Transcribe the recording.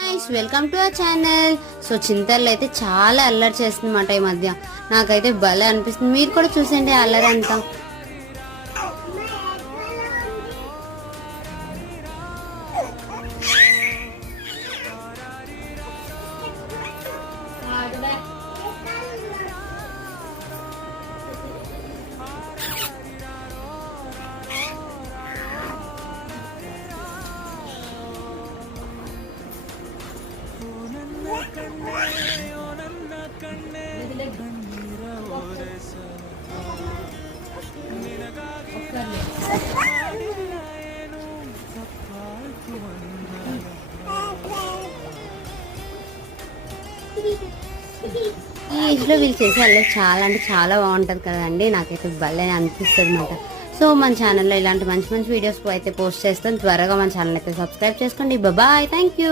Guys welcome to our channel. So చింతల్లో అయితే చాలా అల్లరి చేస్తుందన్నమాట ఈ మధ్య. నాకైతే భలే అనిపిస్తుంది. మీరు కూడా చూసేయండి అల్లరి అంతా. ఈ ఏజ్లో వీళ్ళు చేసే అల్లరి చాలా అంటే చాలా బాగుంటుంది కదండి. నాకైతే భలే అనిపిస్తుంది అనమాట. సో మన ఛానల్లో ఇలాంటి మంచి మంచి వీడియోస్ అయితే పోస్ట్ చేస్తాను. త్వరగా మన ఛానల్ అయితే సబ్స్క్రైబ్ చేసుకోండి. Bye, thank you.